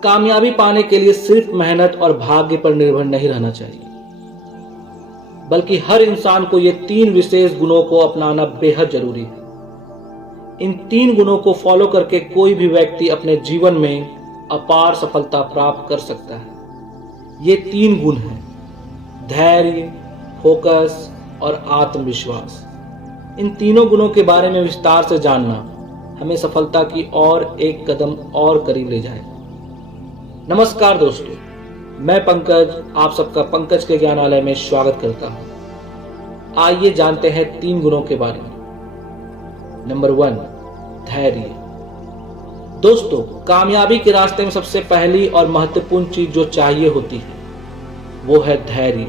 कामयाबी पाने के लिए सिर्फ मेहनत और भाग्य पर निर्भर नहीं रहना चाहिए, बल्कि हर इंसान को ये 3 विशेष गुणों को अपनाना बेहद जरूरी है। इन 3 गुणों को फॉलो करके कोई भी व्यक्ति अपने जीवन में अपार सफलता प्राप्त कर सकता है। ये 3 गुण हैं: धैर्य, फोकस और आत्मविश्वास। इन तीनों गुणों के बारे में विस्तार से जानना हमें सफलता की और एक कदम और करीब ले जाएगा। नमस्कार दोस्तों, मैं पंकज आप सबका पंकज के ज्ञानालय में स्वागत करता हूं। आइए जानते हैं 3 गुणों के बारे में। नंबर 1, धैर्य। दोस्तों, कामयाबी के रास्ते में सबसे पहली और महत्वपूर्ण चीज जो चाहिए होती है वो है धैर्य।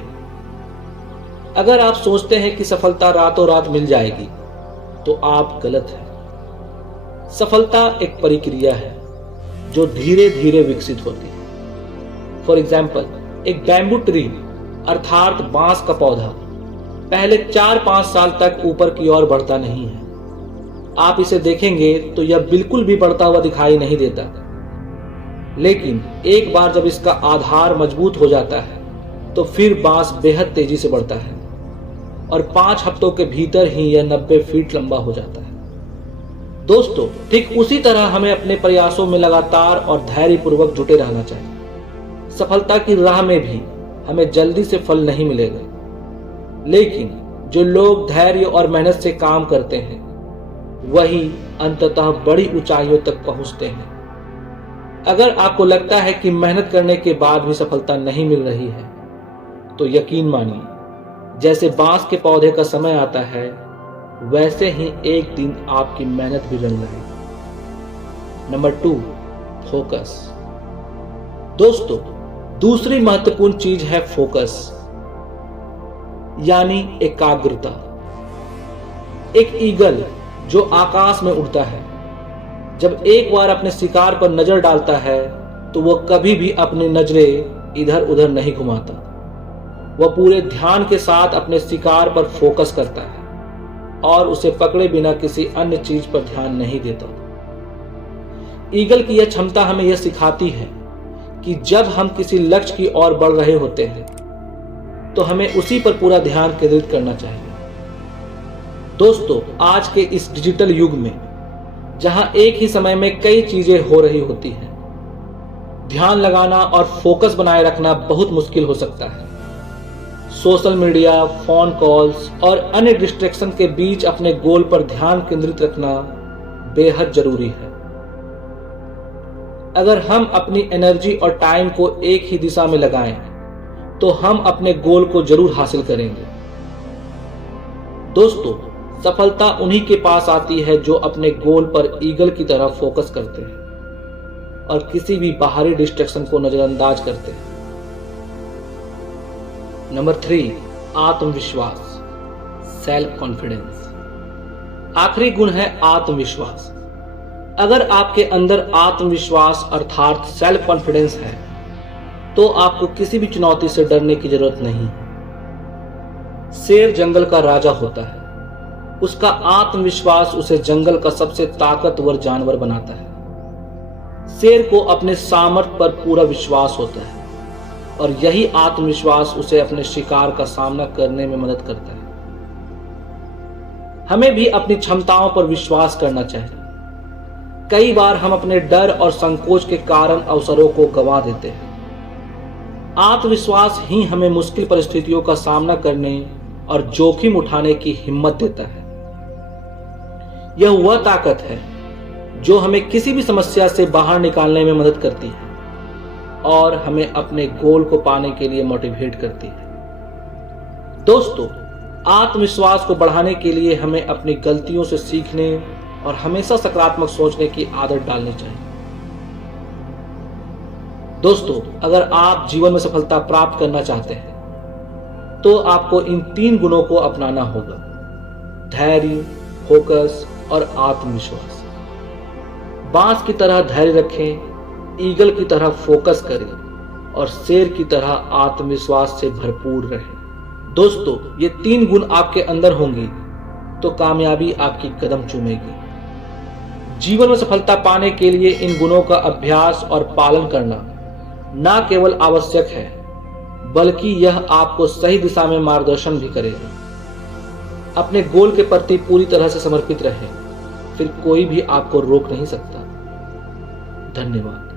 अगर आप सोचते हैं कि सफलता रातों रात मिल जाएगी तो आप गलत हैं। सफलता एक प्रक्रिया है जो धीरे धीरे विकसित होती है। फॉर एग्जाम्पल, एक बैम्बू ट्री अर्थात बांस का पौधा पहले 4-5 साल तक ऊपर की ओर बढ़ता नहीं है। आप इसे देखेंगे तो यह बिल्कुल भी बढ़ता हुआ दिखाई नहीं देता, लेकिन एक बार जब इसका आधार मजबूत हो जाता है तो फिर बांस बेहद तेजी से बढ़ता है और 5 हफ्तों के भीतर ही यह 90 फीट लंबा हो जाता है। दोस्तों, ठीक उसी तरह हमें अपने प्रयासों में लगातार और धैर्यपूर्वक जुटे रहना चाहिए। सफलता की राह में भी हमें जल्दी से फल नहीं मिलेगा, लेकिन जो लोग धैर्य और मेहनत से काम करते हैं वही अंततः बड़ी ऊंचाइयों तक पहुंचते हैं। अगर आपको लगता है कि मेहनत करने के बाद भी सफलता नहीं मिल रही है तो यकीन मानिए, जैसे बांस के पौधे का समय आता है वैसे ही एक दिन आपकी मेहनत भी रंग लाएगी। Number 2, focus. दोस्तों, दूसरी महत्वपूर्ण चीज है फोकस, यानी एकाग्रता। एक ईगल जो आकाश में उड़ता है, जब एक बार अपने शिकार पर नजर डालता है तो वह कभी भी अपनी नजरें इधर उधर नहीं घुमाता। वह पूरे ध्यान के साथ अपने शिकार पर फोकस करता है और उसे पकड़े बिना किसी अन्य चीज पर ध्यान नहीं देता। ईगल की यह क्षमता हमें यह सिखाती है कि जब हम किसी लक्ष्य की ओर बढ़ रहे होते हैं तो हमें उसी पर पूरा ध्यान केंद्रित करना चाहिए। दोस्तों, आज के इस डिजिटल युग में जहां एक ही समय में कई चीजें हो रही होती हैं, ध्यान लगाना और फोकस बनाए रखना बहुत मुश्किल हो सकता है। सोशल मीडिया, फोन कॉल्स और अन्य डिस्ट्रैक्शन के बीच अपने गोल पर ध्यान केंद्रित रखना बेहद जरूरी है। अगर हम अपनी एनर्जी और टाइम को एक ही दिशा में लगाएं तो हम अपने गोल को जरूर हासिल करेंगे। दोस्तों, सफलता उन्हीं के पास आती है जो अपने गोल पर ईगल की तरह फोकस करते हैं और किसी भी बाहरी डिस्ट्रैक्शन को नजरअंदाज करते हैं। नंबर 3, आत्मविश्वास, सेल्फ कॉन्फिडेंस। आखिरी गुण है आत्मविश्वास। अगर आपके अंदर आत्मविश्वास अर्थात सेल्फ कॉन्फिडेंस है तो आपको किसी भी चुनौती से डरने की जरूरत नहीं है। शेर जंगल का राजा होता है, उसका आत्मविश्वास उसे जंगल का सबसे ताकतवर जानवर बनाता है। शेर को अपने सामर्थ्य पर पूरा विश्वास होता है और यही आत्मविश्वास उसे अपने शिकार का सामना करने में मदद करता है। हमें भी अपनी क्षमताओं पर विश्वास करना चाहिए। कई बार हम अपने डर और संकोच के कारण अवसरों को गंवा देते हैं। आत्मविश्वास ही हमें मुश्किल परिस्थितियों का सामना करने और जोखिम उठाने की हिम्मत देता है। यह वह ताकत है जो हमें किसी भी समस्या से बाहर निकालने में मदद करती है और हमें अपने गोल को पाने के लिए मोटिवेट करती है। दोस्तों, आत्मविश्वास को बढ़ाने के लिए हमें अपनी गलतियों से सीखने और हमेशा सकारात्मक सोचने की आदत डालनी चाहिए। दोस्तों, अगर आप जीवन में सफलता प्राप्त करना चाहते हैं तो आपको इन 3 गुणों को अपनाना होगा: धैर्य, फोकस और आत्मविश्वास। बांस की तरह धैर्य रखें, ईगल की तरह फोकस करें और शेर की तरह आत्मविश्वास से भरपूर रहें। दोस्तों, ये 3 गुण आपके अंदर होंगी तो कामयाबी आपकी कदम चूमेगी। जीवन में सफलता पाने के लिए इन गुणों का अभ्यास और पालन करना न केवल आवश्यक है, बल्कि यह आपको सही दिशा में मार्गदर्शन भी करेगा। अपने गोल के प्रति पूरी तरह से समर्पित रहें, फिर कोई भी आपको रोक नहीं सकता। धन्यवाद।